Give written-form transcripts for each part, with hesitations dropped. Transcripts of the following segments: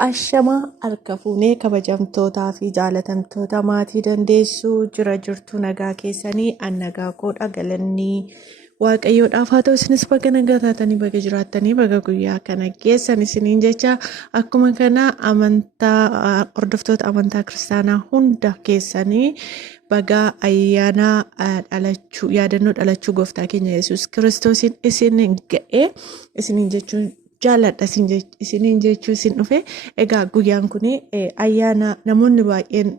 Ashama harka fuunee kabajamtootaa fi jaalatamtoota maatii dandeessuu jira jirtu nagaa keessanii annagaa koodha galannii waaqayyoodhaaf haa ta'u isinis baga nagaa taatanii baga jiraattanii baga guyyaa kana geessan isiniin jecha akkuma kana amantaa hordoftoota amantaa kiristaanaa hunda keessanii baga ayyaana dhalachuu yaadannoo dhalachuu gooftaa keenya Yesuus Kiristoosiin isin ga'ee isiniin jechuun jaaladha isiniin jechuu isin dhufe egaa guyyaan kun ayyaana namoonni baay'een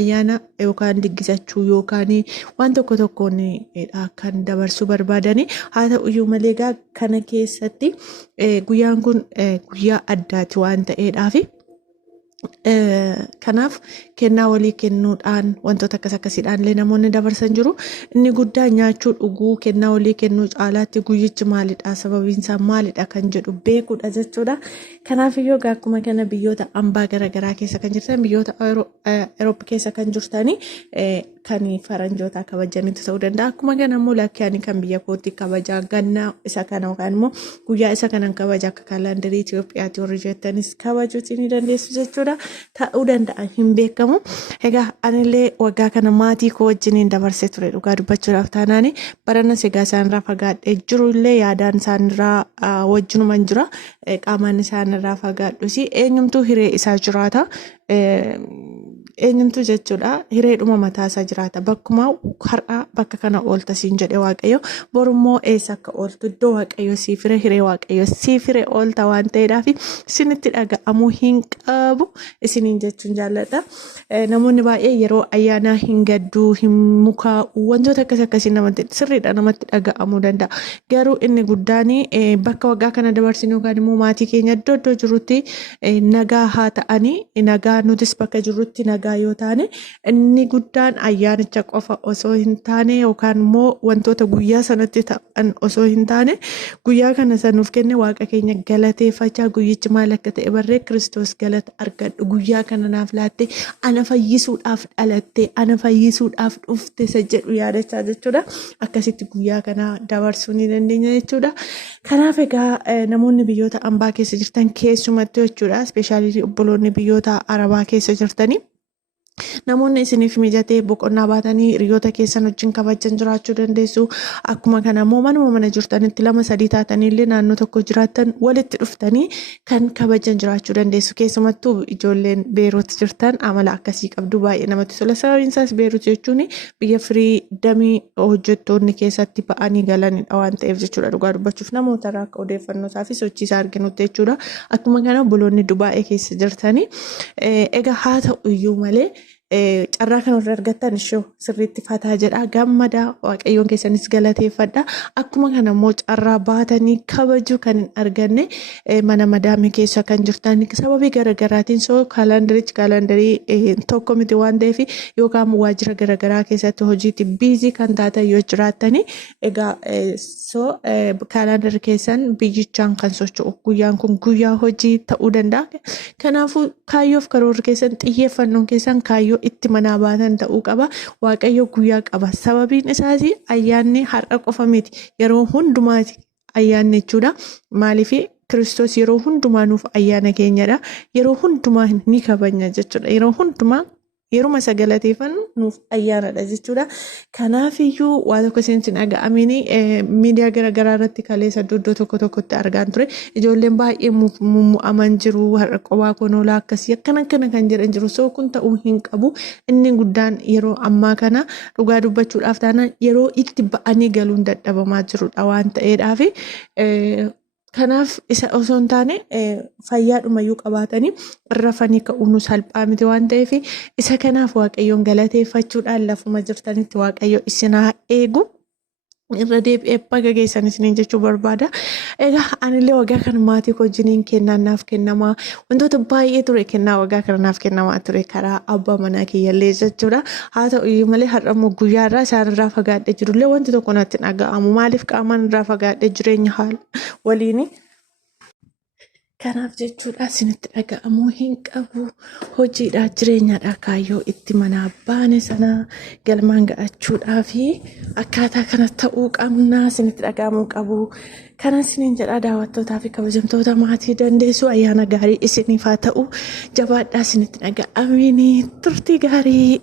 ayyaana yookaan diggisachuu yookaan waan tokko tokkoon kan dabarsuu barbaadani haa ta'u iyyuu malee egaa kana keessatti guyyaan kun guyyaa addaati waan ta'eedhaaf kanaaf kennaa walii kennuudhaan wantoota akkasiidhaan illee namoonni dabarsan jiru inni guddaa nyaachuu dhuguu kennaa walii kennuu caalaatti guyyichi maalidha sababiin isaa maalidha kan jedhu beekuudha jechuudha. Kanaaf iyyuu akkuma kana biyyoota ambaa garaagaraa keessa kan jirtan biyyoota Awurooppaa keessa kan jirtanii kan faranjoota kabajaniitu ta'uu danda'a. Akkuma kana immoo lakkaa'anii kan biyya kootti kabajaa gannaa isa kana yookaan immoo guyyaa isa kanan kabaja akka kaalandarii Itoophiyaatti warri jettanis kabajuutii ni dandeessu jechuudha. Ta'uu danda'a hin beekamu. Egaa anillee waggaa kana maatii koo wajjiniin dabarsee ture dhugaa dubbachuudhaaf taanaani baranas egaa isaanirraa fagaadhee jiru illee yaadaan isaanirraa wajjinumaan jira qaamaan isaanirraa fagaadhus eenyumtuu hiree isaa jiraata. Eenyumtuu jechuudha hireedhuma mataasaa jiraata bakkuma har'a bakka kana oolta siin jedhe waaqayyo borummoo eessa akka ooltu iddoo waaqayyo siif hiree waaqayyo siif hiree oolta waan ta'eedhaaf isinitti dhaga'amuu hin qabu isiniin jechuun jaalladha. Namoonni baay'ee yeroo ayyaanaa hin gadduu hin mukaa'u wantoota akkasii namatti sirriidha namatti dhaga'amuu danda'a garuu inni guddaan bakka waggaa kana dabarsinu yookaan immoo maatii keenya iddoo jirutti nagaa haa ta'anii nagaa nutis bakka jirutti nagaa yoo taane inni guddaan ayyaanicha qofa osoo hin taane yookaan immoo wantoota guyyaa sanatti ta'an osoo hin taane guyyaa kana sanuuf kenne waaqa keenya galateeffachaa guyyichi maal akka ta'e barree Kiristoos galata argadhu guyyaa kana naaf laatte ana fayyisuudhaaf dhalatte ana fayyisuudhaaf dhufte isa jedhu yaadachaa jechuudha. Akkasitti guyyaa kana dabarsuu ni dandeenya jechuudha. Kanaaf egaa namoonni biyyoota ambaa keessa jirtan keessumatti jechuudha ispeeshaalii obboloonni biyyoota arabaa keessa jirtanii namoonni isiniif mijatee boqonnaa baatanii hiriyoota keessan wajjin kabajan jiraachuu dandeessu. Akkuma kana immoo mana jirtanitti 2-3 taatanii illee naannoo tokko jiraattan walitti dhuftanii kan kabajan jiraachuu dandeessu. Keessumattuu ijoolleen Beeruut jirtan amala akkasii qabdu baay'ee namatti tola. Sababiin isaas Beeruut jechuun biyya firiidamii hojjettoonni keessatti ba'anii galanidha waan ta'eef jechuudha dhugaa dubbachuuf namoota irraa akka odeeffannoo isaa fi sochii isaa arginutti jechuudha. Akkuma kana obboloonni Dubaa'ee keessa jirtanii egaa haa ta'u iyyuu malee carraa kanarra argattan ishoo sirriitti fataa jedha gammadaa waaqayyoon keessanis galateeffadha. Akkuma kana immoo carraa baatanii kabajuu kan hin arganne mana madaamii keessa kan jirtan sababii garaagaraatiin soo kaalandarii tokko miti waan ta'eef yookaan waajjira garaagaraa keessatti hojiitti biizii kan taatan yoo jiraattanii egaa soo kaalandarii keessan biyyichaan kan socho'u guyyaan kun guyyaa hojii ta'uu danda'a. Kanaafuu kaayyoof karoora keessan xiyyeeffannoon keessan kaayyoo itti manaa baatan ta'uu qaba. Waaqayyo guyyaa qaba. Sababiin isaas ayyaanni har'a qofa miti yeroo hundumaati ayyaanni jechuudha. Maaliif Kiristoos yeroo hundumaa nuuf ayyaana keenyadha. Yeroo hundumaa ni kabajna jechuudha. Yeroo hundumaa yeruma sagalateeffannu nuuf ayyaanadha jechuudha. Kanaafiyyuu waa tokko isin dhaga'amini miidiyaa garaagaraa irratti kaleessa iddoo tokkotti argaan ture. Ijoolleen baay'ee mummu'aman jiru har'a qophaa konoolaa akkasii akkana kan jedhan jiru. Soo kun ta'uu hin qabu. Inni guddaan yeroo ammaa kana dhugaa dubbachuudhaaf taanaan yeroo itti ba'anii galuun dadhabamaa jirudha waan ta'eedhaaf. Kanaaf isa osoo hin taane fayyaadhumayyuu qabaatanii rafanii ka'uun salphaa miti waan ta'eef isa kanaaf waaqayyoon galateeffachuudhaan lafuma jirtanitti waaqayyo isin haa eegu. Irra deebi'ee baga geessan isiniin jechuu barbaada. Egaa anillee waggaa kana maatii koo wajjiniin kennaannaaf kennamaa wantoota baay'ee ture kennaa waggaa kana naaf kennamaa ture karaa abbaa manaa kiyyallee jechuudha. Haa ta'u iyyuu malee har'a immoo guyyaarraa isaanirraa fagaadhee jirullee wanti tokko natti dhaga'amu maaliif qaamaan irraa fagaadhee jireenya haala waliin Kanaaf jechuudha isinitti dhaga'amuu hin qabu. Hojiidhaa jireenyaadhaa kaayyoo itti manaa baane sana galmaan ga'achuudhaa fi akkaataa kana ta'uu qabna isinitti dhaga'amuu qabu. Kanan isiniin jedhaa daawwattootaa fi kabajamtoota maatii dandeessu ayyaana gaarii isiniif haa ta'u. Jabaadhaa isinitti dhaga'amini turtii gaarii.